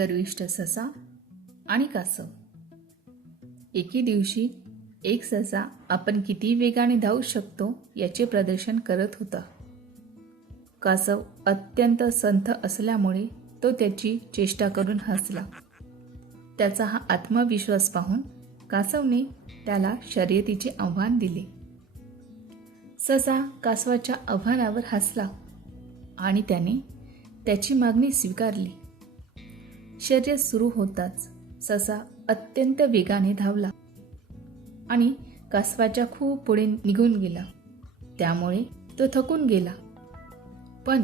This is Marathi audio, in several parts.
गर्विष्ठ ससा आणि कासव. एके दिवशी एक ससा आपण किती वेगाने धावू शकतो याचे प्रदर्शन करत होता. कासव अत्यंत संथ असल्यामुळे तो त्याची चेष्टा करून हसला. त्याचा हा आत्मविश्वास पाहून कासवने त्याला शर्यतीचे आव्हान दिले. ससा कासवाच्या आव्हानावर हसला आणि त्याने त्याची मागणी स्वीकारली. शर्यत सुरू होताच ससा अत्यंत वेगाने धावला आणि कासवाच्या खूप पुढे निघून गेला. त्यामुळे तो थकून गेला. पण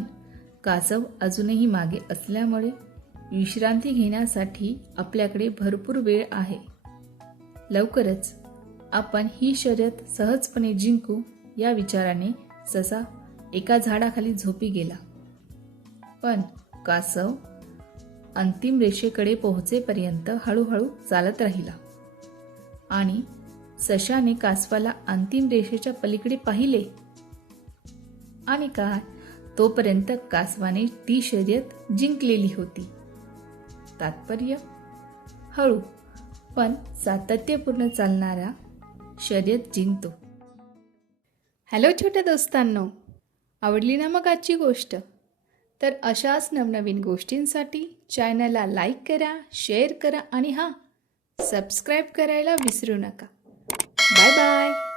कासव अजूनही मागे असल्यामुळे विश्रांती घेण्यासाठी आपल्याकडे भरपूर वेळ आहे. लवकरच आपण ही शर्यत सहजपणे जिंकू या विचाराने ससा एका झाडाखाली झोपी गेला. पण कासव अंतिम रेषेकडे पोहोचेपर्यंत हळूहळू चालत राहिला आणि सशाने कासवाला अंतिम रेषेच्या पलीकडे पाहिले. आणि काय, तोपर्यंत कासवाने ती शर्यत जिंकलेली होती. तात्पर्य, हळू पण सातत्यपूर्ण चालणारा शर्यत जिंकतो. हॅलो छोट्या दोस्तांनो, आवडली ना मग आजची गोष्ट? तर अशाच नवनवीन गोष्टींसाठी चॅनलला लाईक करा, शेअर करा आणि हां, सबस्क्राईब करायला विसरू नका. Bye bye.